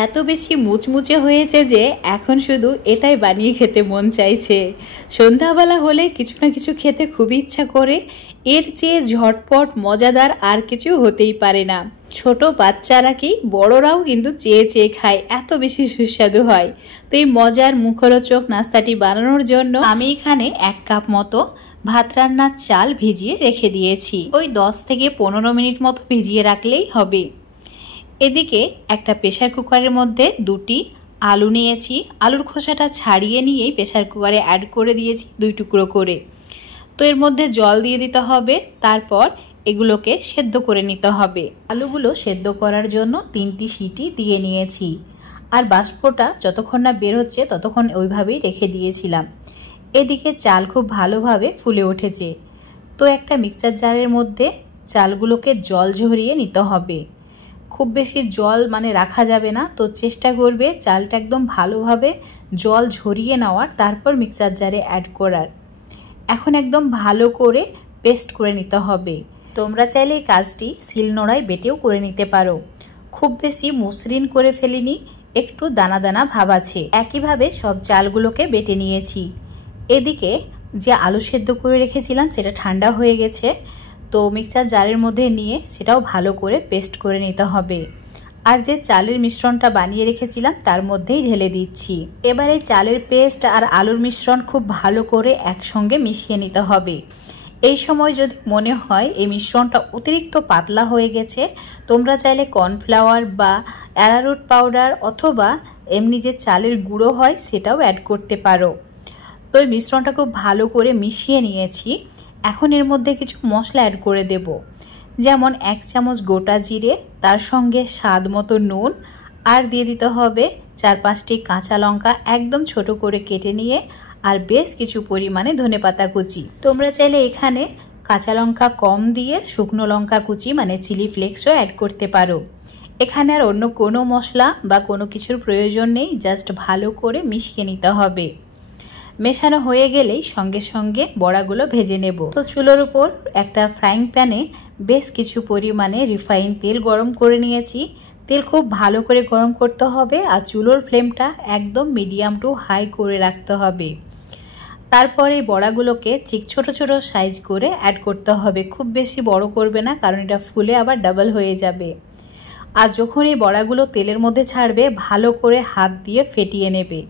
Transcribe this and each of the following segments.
এত বেশি মুচমুচে হয়েছে যে এখন শুধু এটাই বানিয়ে খেতে মন চাইছে। সন্ধ্যাবেলা হলে কিছু না কিছু খেতে খুবই ইচ্ছা করে। এর চেয়ে ঝটপট মজাদার আর কিছু হতেই পারে না। ছোট বাচ্চারা কি বড়রাও কিন্তু চেয়ে চেয়ে খায়, এত বেশি সুস্বাদু হয়। তো এই মজার মুখরোচক নাস্তাটি বানানোর জন্য আমি এখানে 1 কাপ মতো ভাত রান্নার চাল ভিজিয়ে রেখে দিয়েছি। ওই 10 থেকে 15 মিনিট মতো ভিজিয়ে রাখলেই হবে। এদিকে একটা প্রেসার কুকারের মধ্যে 2টি আলু নিয়েছি। আলুর খোসাটা ছাড়িয়ে নিয়েই প্রেসার কুকারে অ্যাড করে দিয়েছি 2 টুকরো করে। তো এর মধ্যে জল দিয়ে দিতে হবে, তারপর এগুলোকে সেদ্ধ করে নিতে হবে। আলুগুলো সেদ্ধ করার জন্য 3টি সিটি দিয়ে নিয়েছি। আর বাষ্পটা যতক্ষণ না বের হচ্ছে ততক্ষণ ওইভাবেই রেখে দিয়েছিলাম। এদিকে চাল খুব ভালোভাবে ফুলে উঠেছে। তো একটা মিক্সার জারের মধ্যে চালগুলোকে জল ঝরিয়ে নিতে হবে। খুব বেশি জল রাখা যাবে না, তো চেষ্টা করবে চালটা একদম ভালোভাবে জল ঝরিয়ে নেওয়ার, তারপর মিক্সার জারে অ্যাড করার। এখন একদম ভালো করে পেস্ট করে নিতে হবে। তোমরা চাইলে এই কাজটি শিলনোড়ায় বেটেও করে নিতে পারো। খুব বেশি মসৃণ করে ফেলিনি, একটু দানা দানা ভাব আছে। একইভাবে সব চালগুলোকে বেটে নিয়েছি। এদিকে যে আলু সেদ্ধ করে রেখেছিলাম সেটা ঠান্ডা হয়ে গেছে। তো মিক্সার জারের মধ্যে নিয়ে সেটাও ভালো করে পেস্ট করে নিতে হবে। আর যে চালের মিশ্রণটা বানিয়ে রেখেছিলাম তার মধ্যেই ঢেলে দিচ্ছি। এবারে চালের পেস্ট আর আলুর মিশ্রণ খুব ভালো করে একসঙ্গে মিশিয়ে নিতে হবে। এই সময় যদি মনে হয় এই মিশ্রণটা অতিরিক্ত পাতলা হয়ে গেছে, তোমরা চাইলে কর্নফ্লাওয়ার বা অ্যারারুট পাউডার অথবা এমনি যে চালের গুঁড়ো হয় সেটাও অ্যাড করতে পারো। তো এই মিশ্রণটা খুব ভালো করে মিশিয়ে নিয়েছি। এখন এর মধ্যে কিছু মশলা অ্যাড করে দেব, যেমন 1 চামচ গোটা জিরে, তার সঙ্গে স্বাদ মতো নুন, আর দিয়ে দিতে হবে 4-5টি কাঁচা লঙ্কা একদম ছোট করে কেটে নিয়ে, আর বেশ কিছু পরিমাণে ধনেপাতা কুচি। তোমরা চাইলে এখানে কাঁচা লঙ্কা কম দিয়ে শুকনো লঙ্কা কুচি চিলি ফ্লেক্সও অ্যাড করতে পারো। এখানে আর অন্য কোনো মশলা বা কোনো কিছুর প্রয়োজন নেই, জাস্ট ভালো করে মিশিয়ে নিতে হবে। মেশানো হয়ে গেলেই সঙ্গে সঙ্গে বড়াগুলো ভেজে নেব। তো চুলোর উপর একটা ফ্রাইং প্যানে বেশ কিছু পরিমাণে রিফাইন তেল গরম করে নিয়েছি। তেল খুব ভালো করে গরম করতে হবে, আর চুলোর ফ্লেমটা একদম মিডিয়াম টু হাই করে রাখতে হবে। তারপরে এই বড়াগুলোকে ঠিক ছোট ছোট সাইজ করে অ্যাড করতে হবে। খুব বেশি বড় করবে না, কারণ এটা ফুলে আবার ডাবল হয়ে যাবে। আর যখন এই বড়াগুলো তেলের মধ্যে ছাড়বে, ভালো করে হাত দিয়ে ফেটিয়ে নেবে।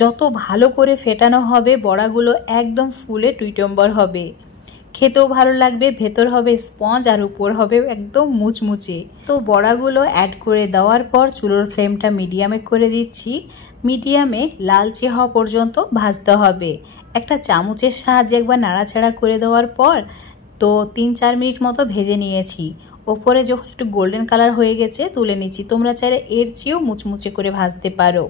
যত ভালো করে ফেটানো হবে বড়াগুলো একদম ফুলে টুইটম্বর হবে, খেতেও ভালো লাগবে। ভেতর হবে স্পঞ্জ আর উপর হবে একদম মুচমুচে। তো বড়াগুলো অ্যাড করে দেওয়ার পর চুলোর ফ্লেমটা মিডিয়ামে করে দিচ্ছি। মিডিয়ামে লালচে হওয়া পর্যন্ত ভাজতে হবে। একটা চামচের সাহায্যে একবার নাড়াচাড়া করে দেওয়ার পর তো 3-4 মিনিট মতো ভেজে নিয়েছি। ওপরে যখন একটু গোল্ডেন কালার হয়ে গেছে তুলে নিচ্ছি। তোমরা চাইলে এর চেয়েও মুচমুচে করে ভাজতে পারো,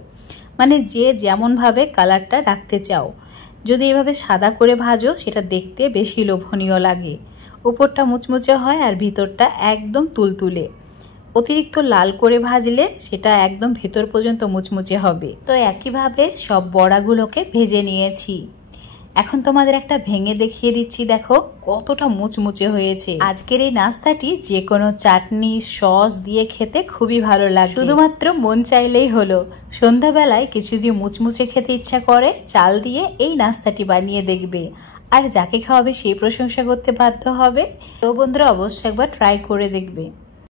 যে যেমনভাবে কালারটা রাখতে চাও। যদি এভাবে সাদা করে ভাজো সেটা দেখতে বেশি লোভনীয় লাগে। উপরটা মুচমুচে হয় আর ভিতরটা একদম তুলতুলে। অতিরিক্ত লাল করে ভাজলে সেটা একদম ভেতর পর্যন্ত মুচমুচে হবে। তো একইভাবে সব বড়াগুলোকে ভেজে নিয়েছি। এখন তোমাদের একটা ভেঙে দেখিয়ে দিচ্ছি, দেখো কতটা মুচমুচে হয়েছে। আজকের এই নাস্তাটি যে কোনো চাটনি সস দিয়ে খেতে খুবই ভালো লাগে। শুধুমাত্র মন চাইলেই হলো। সন্ধ্যাবেলায় কিছু দিয়ে মুচমুচে খেতে ইচ্ছা করে, চাল দিয়ে এই নাস্তাটি বানিয়ে দেখবে, আর যাকে খাওয়াবে সেই প্রশংসা করতে বাধ্য হবে। তো বন্ধুরা অবশ্যই একবার ট্রাই করে দেখবে।